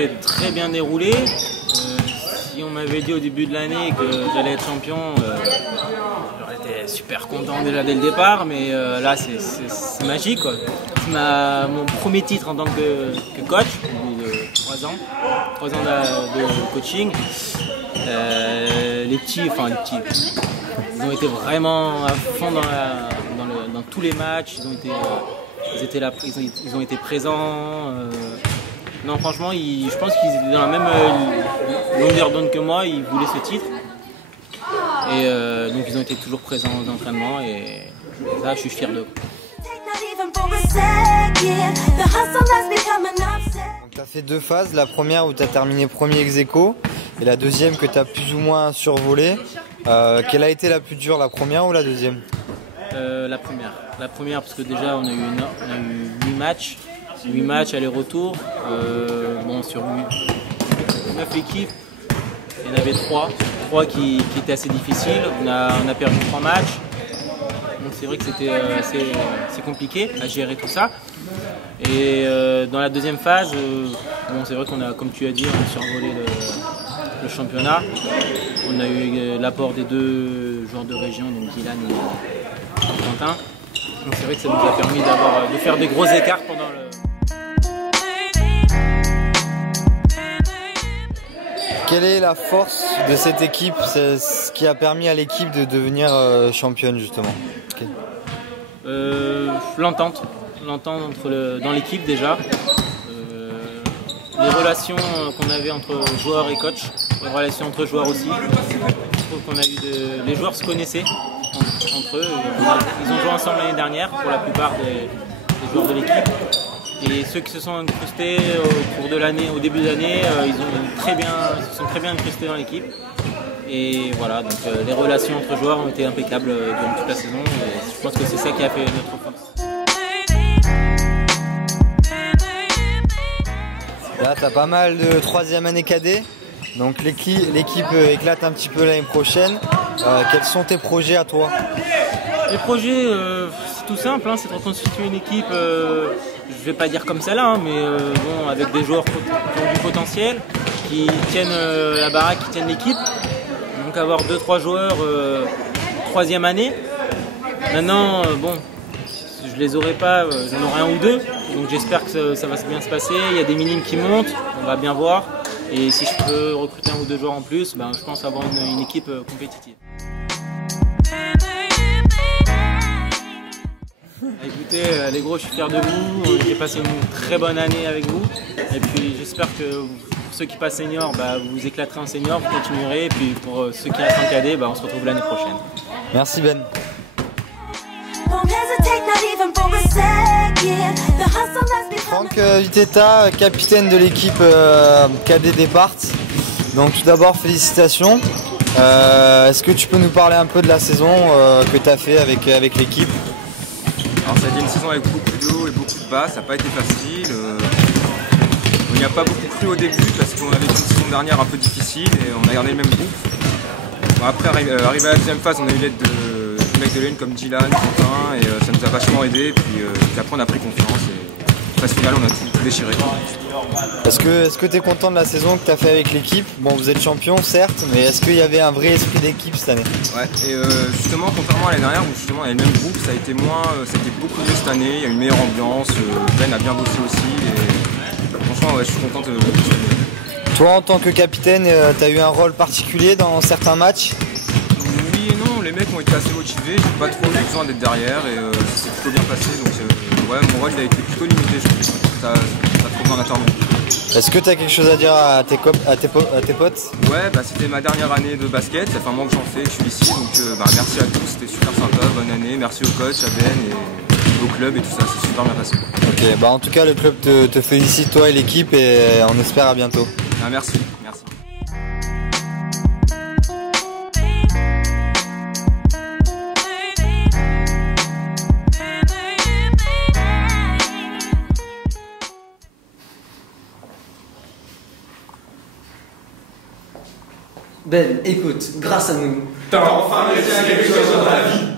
s'est très bien déroulé. Si on m'avait dit au début de l'année que j'allais être champion, j'aurais été super content déjà dès le départ, mais là c'est magique, quoi. C'est mon premier titre en tant que coach, au bout de 3 ans de coaching. Les petits, ils ont été vraiment à fond dans tous les matchs, ils ont été présents. Non, franchement, je pense qu'ils étaient dans la même longueur d'onde que moi, ils voulaient ce titre. Et donc ils ont été toujours présents aux entraînements et là je suis fier d'eux. Tu as fait 2 phases, la première où tu as terminé premier ex-aequo et la deuxième que tu as plus ou moins survolé. Quelle a été la plus dure, la première ou la deuxième? La première parce que déjà on a eu 8 matchs aller-retour. Sur 9 équipes, il y en avait 3 qui étaient assez difficiles. On a perdu 3 matchs. Donc c'est vrai que c'était assez compliqué à gérer tout ça. Et dans la deuxième phase, c'est vrai qu'on a, comme tu as dit, on a survolé le championnat. On a eu l'apport des 2 joueurs de région, donc Dylan et Quentin. Donc c'est vrai que ça nous a permis de faire des gros écarts pendant le... Quelle est la force de cette équipe? C'est ce qui a permis à l'équipe de devenir championne justement. Okay. L'entente dans l'équipe déjà. Les relations qu'on avait entre joueurs et coach, les relations entre joueurs aussi. Je trouve qu'on a eu les joueurs se connaissaient entre eux. Ils ont joué ensemble l'année dernière pour la plupart des joueurs de l'équipe. Et ceux qui se sont incrustés au cours de l'année, au début de l'année, ils se sont très bien incrustés dans l'équipe. Et voilà, donc les relations entre joueurs ont été impeccables durant toute la saison. Et je pense que c'est ça qui a fait notre force. Là, tu as pas mal de 3e année cadet. Donc l'équipe éclate un petit peu l'année prochaine. Quels sont tes projets à toi? Les projets, c'est tout simple, c'est de reconstituer une équipe, je vais pas dire comme celle-là, mais avec des joueurs qui ont du potentiel, qui tiennent la baraque, qui tiennent l'équipe. Donc avoir 2-3 joueurs 3e année. Maintenant, je les aurai pas, j'en aurai 1 ou 2. Donc j'espère que ça va bien se passer. Il y a des minimes qui montent, on va bien voir. Et si je peux recruter 1 ou 2 joueurs en plus, je pense avoir une équipe compétitive. Écoutez, les gros, je suis fier de vous. J'ai passé une très bonne année avec vous. Et puis j'espère que pour ceux qui passent senior, vous éclaterez en senior, vous continuerez. Et puis pour ceux qui restent en cadet, on se retrouve l'année prochaine. Merci Ben. Franck Vitetta, capitaine de l'équipe cadet Départ. Donc tout d'abord félicitations. Est-ce que tu peux nous parler un peu de la saison que tu as fait avec l'équipe? Alors ça a été une saison avec beaucoup de hauts et beaucoup de bas, ça n'a pas été facile. On n'y a pas beaucoup cru au début parce qu'on avait une saison dernière un peu difficile et on a gardé le même groupe. Après arrivé à la deuxième phase, on a eu l'aide de mecs de lane comme Dylan, Quentin et ça nous a vachement aidé. Puis après on a pris confiance et phase finale on a tout déchiré. Est-ce que tu es content de la saison que tu as fait avec l'équipe? Bon, vous êtes champion certes, mais est-ce qu'il y avait un vrai esprit d'équipe cette année? Ouais, et justement, contrairement à l'année dernière où justement il y avait le même groupe, ça a été beaucoup mieux cette année, il y a une meilleure ambiance, Ben a bien bossé aussi, et franchement je suis content de cette année. Toi en tant que capitaine, tu as eu un rôle particulier dans certains matchs? Oui et non, les mecs ont été assez motivés, j'ai pas trop eu besoin d'être derrière, et ça s'est plutôt bien passé, donc mon rôle il a été plutôt limité, je trouve. Pas trop besoin d'attendre. Est-ce que tu as quelque chose à dire à tes potes? Ouais, c'était ma dernière année de basket, ça fait un mois que j'en fais, que je suis ici, donc merci à tous, c'était super sympa, bonne année, merci au coach, à Ben et au club et tout ça, c'est super bien passé. Ok, en tout cas le club te félicite, toi et l'équipe, et on espère à bientôt. Merci. Ben, écoute, grâce à nous, t'as enfin réussi à quelque chose dans la vie.